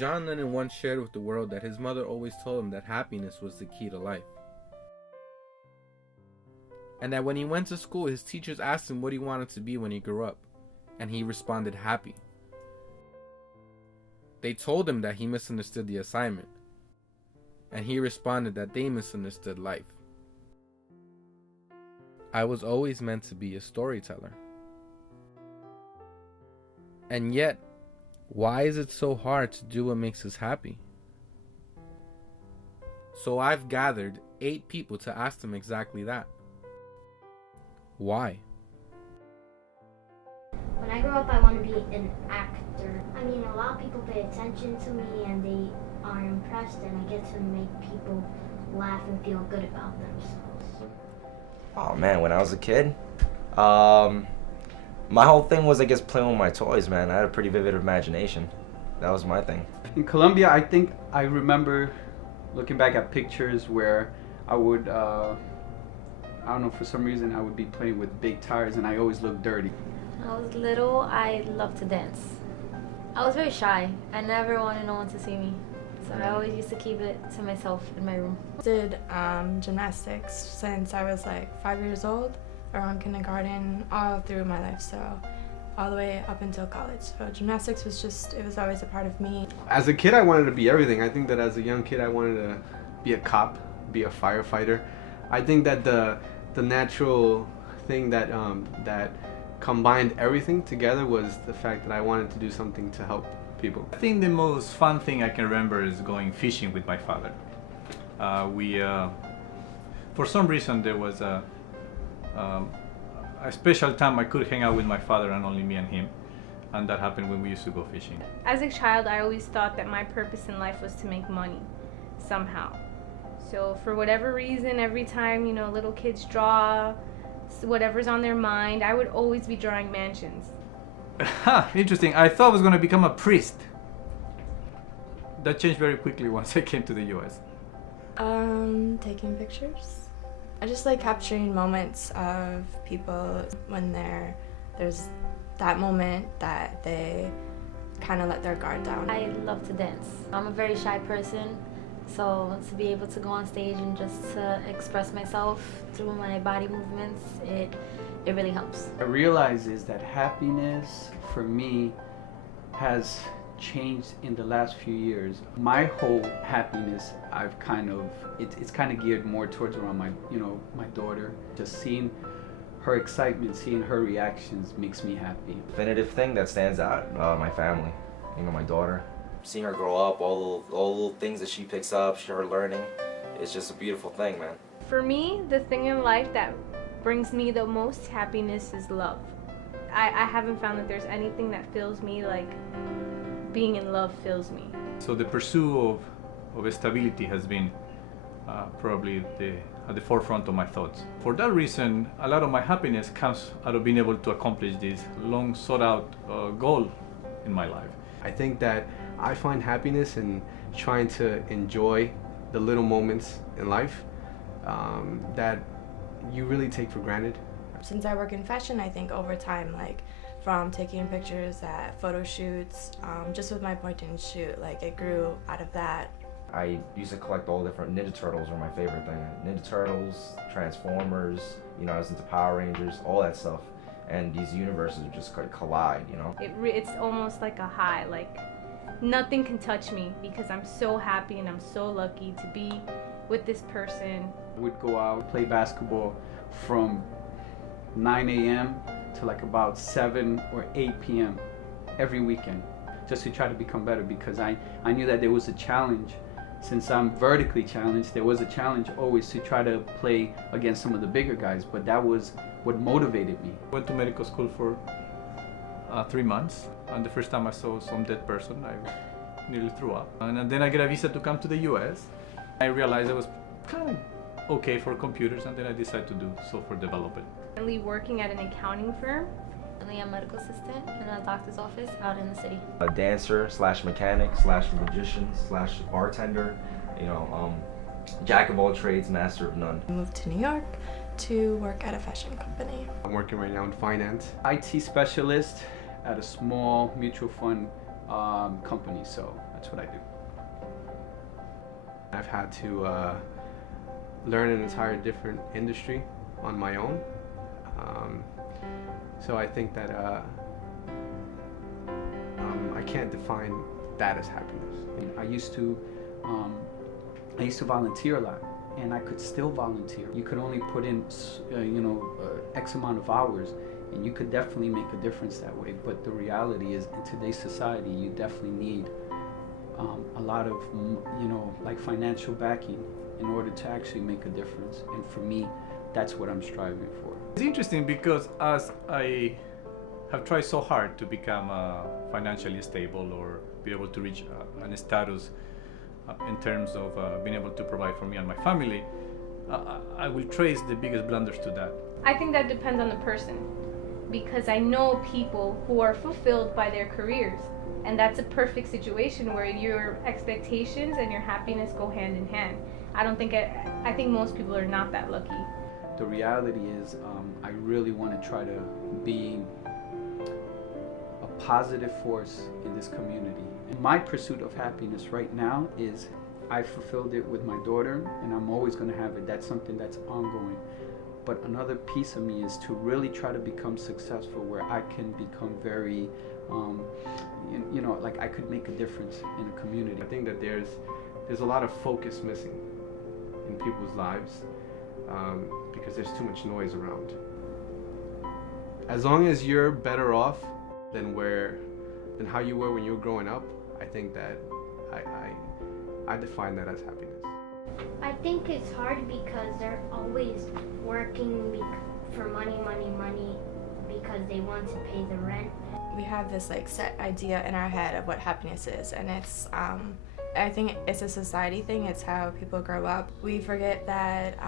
John Lennon once shared with the world that his mother always told him that happiness was the key to life. And that when he went to school, his teachers asked him what he wanted to be when he grew up, and he responded happy. They told him that he misunderstood the assignment, and he responded that they misunderstood life. I was always meant to be a storyteller. And yet, why is it so hard to do what makes us happy? So I've gathered 8 people to ask them exactly that. Why? When I grow up, I want to be an actor. I mean, a lot of people pay attention to me and they are impressed, and I get to make people laugh and feel good about themselves. Oh man, when I was a kid, my whole thing was, I guess, playing with my toys, man. I had a pretty vivid imagination. That was my thing. In Colombia, I think I remember looking back at pictures where I would, I don't know, for some reason I would be playing with big tires and I always looked dirty. When I was little, I loved to dance. I was very shy. I never wanted no one to see me. So I always used to keep it to myself in my room. Did gymnastics since I was like 5 years old, around kindergarten, all through my life, so all the way up until college. So gymnastics was just, it was always a part of me. As a kid, I wanted to be everything. I think that as a young kid, I wanted to be a cop, be a firefighter. I think that the natural thing that that combined everything together was the fact that I wanted to do something to help people. I think the most fun thing I can remember is going fishing with my father. For some reason, there was a special time I could hang out with my father and only me and him, and that happened when we used to go fishing. As a child, I always thought that my purpose in life was to make money somehow. So for whatever reason, every time, little kids draw whatever's on their mind, I would always be drawing mansions. Interesting. I thought I was going to become a priest. That changed very quickly once I came to the US. Taking pictures. I just like capturing moments of people when there's that moment that they kind of let their guard down. I love to dance. I'm a very shy person, so to be able to go on stage and just to express myself through my body movements, it really helps. I realize is that happiness for me has changed in the last few years. My whole happiness, it's kind of geared more towards around my daughter. Just seeing her excitement, seeing her reactions makes me happy. Definitive thing that stands out, my family, my daughter. Seeing her grow up, all the little things that she picks up, her learning, it's just a beautiful thing, man. For me, the thing in life that brings me the most happiness is love. I haven't found that there's anything that fills me like being in love fills me. So the pursuit of stability has been probably at the forefront of my thoughts. For that reason, a lot of my happiness comes out of being able to accomplish this long sought out goal in my life. I think that I find happiness in trying to enjoy the little moments in life that you really take for granted. Since I work in fashion, I think over time, like from taking pictures at photo shoots, just with my point and shoot, like it grew out of that. I used to collect all different Ninja Turtles were my favorite thing. Ninja Turtles, Transformers, I was into Power Rangers, all that stuff. And these universes just collide, It's almost like a high, like nothing can touch me because I'm so happy and I'm so lucky to be with this person. We'd go out, play basketball from 9 a.m. to like about 7 or 8 p.m. every weekend, just to try to become better, because I knew that there was a challenge. Since I'm vertically challenged, there was a challenge always to try to play against some of the bigger guys, but that was what motivated me. Went to medical school for 3 months, and the first time I saw some dead person, I nearly threw up. And then I get a visa to come to the US. I realized I was kind of okay for computers, and then I decided to do software development. Currently working at an accounting firm. I'm a medical assistant in a doctor's office out in the city. A dancer / mechanic / magician / bartender, jack of all trades, master of none. I moved to New York to work at a fashion company. I'm working right now in finance. IT specialist at a small mutual fund company, so That's what I do. I've had to learn an entire different industry on my own. So I think that I can't define that as happiness. I used to volunteer a lot, and I could still volunteer. You could only put in, X amount of hours, and you could definitely make a difference that way. But the reality is, in today's society, you definitely need a lot of, like financial backing in order to actually make a difference. And for me, that's what I'm striving for. It's interesting because as I have tried so hard to become financially stable or be able to reach a status in terms of being able to provide for me and my family, I will trace the biggest blunders to that. I think that depends on the person, because I know people who are fulfilled by their careers, and that's a perfect situation where your expectations and your happiness go hand in hand. I think most people are not that lucky. The reality is, I really want to try to be a positive force in this community. My pursuit of happiness right now is I fulfilled it with my daughter, and I'm always going to have it. That's something that's ongoing. But another piece of me is to really try to become successful where I can become very, like I could make a difference in a community. I think that there's a lot of focus missing in people's lives because there's too much noise around. As long as you're better off than how you were when you were growing up, I think that I define that as happiness. I think it's hard because they're always working for money because they want to pay the rent. We have this like set idea in our head of what happiness is, and it's I think it's a society thing. It's how people grow up. We forget that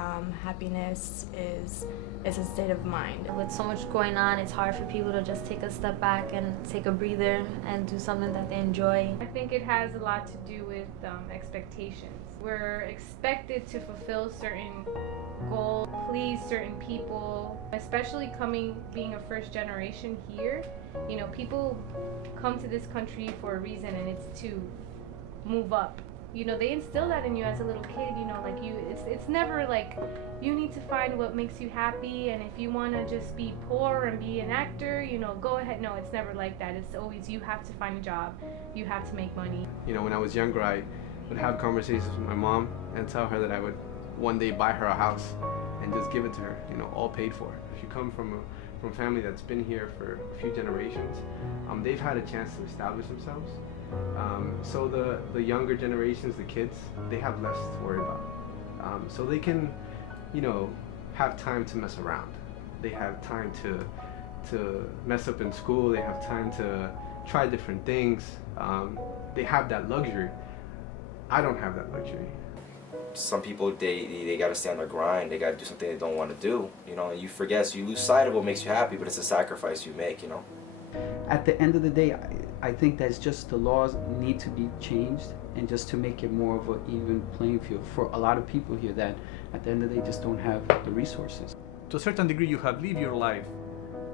happiness is a state of mind. With so much going on, it's hard for people to just take a step back and take a breather and do something that they enjoy. I think it has a lot to do with expectations. We're expected to fulfill certain goals, please certain people, especially being a first generation here. People come to this country for a reason, and it's to move up. They instill that in you as a little kid, it's never like you need to find what makes you happy, and if you want to just be poor and be an actor, go ahead. No, it's never like that. It's always you have to find a job, you have to make money. When I was younger, I would have conversations with my mom and tell her that I would one day buy her a house and just give it to her, all paid for. If you come from a family that's been here for a few generations, they've had a chance to establish themselves. So the younger generations, the kids, they have less to worry about. So they can, have time to mess around. They have time to mess up in school. They have time to try different things. They have that luxury. I don't have that luxury. Some people, they got to stay on their grind. They got to do something they don't want to do, and you forget. So you lose sight of what makes you happy, but it's a sacrifice you make, At the end of the day, I think that's just the laws need to be changed, and just to make it more of an even playing field for a lot of people here that at the end of the day just don't have the resources. To a certain degree, you have lived your life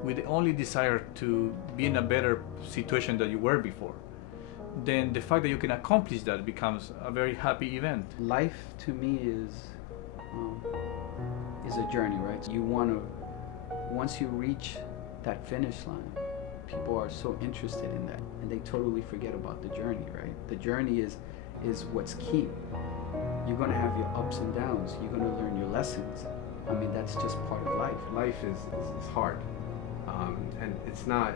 with the only desire to be in a better situation than you were before. Then the fact that you can accomplish that becomes a very happy event. Life to me is a journey, right? You want to, once you reach that finish line, people are so interested in that, and they totally forget about the journey, right? The journey is what's key. You're going to have your ups and downs. You're going to learn your lessons. That's just part of life. Life is hard, and it's not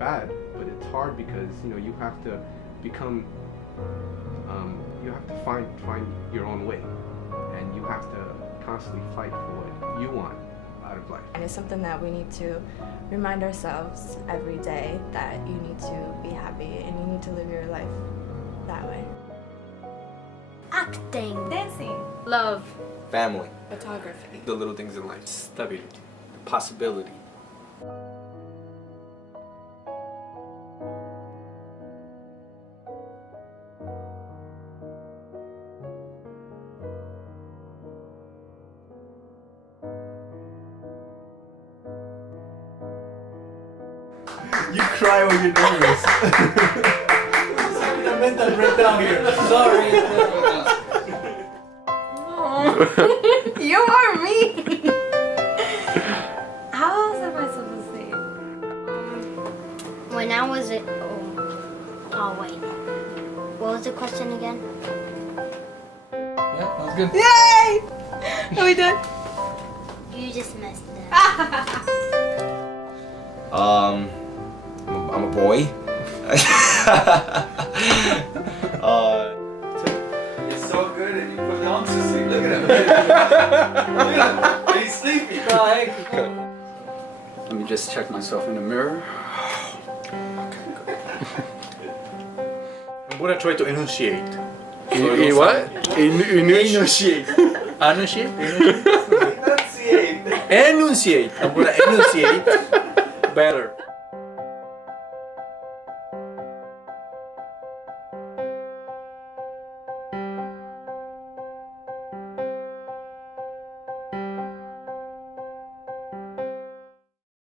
bad, but it's hard because you have to become, you have to find your own way, and you have to constantly fight for what you want out of life. And it's something that we need to remind ourselves every day, that you need to be happy and you need to live your life that way. Acting, Dancing, love, Family. Photography. The little things in life. Stability, possibility. You cry when you're nervous. mental breakdown here. Sorry. You are mean. How else am I supposed to say it? When I was at oh wait, what was the question again? Yeah, that was good. Yay! Are we done? You just messed up. I'm a boy. It's so good and you put down to sleep. Look at him. Look at him. He's sleepy. Let me just check myself in the mirror. I'm gonna try to enunciate. What? Enunciate. Enunciate? Enunciate. I'm gonna enunciate better.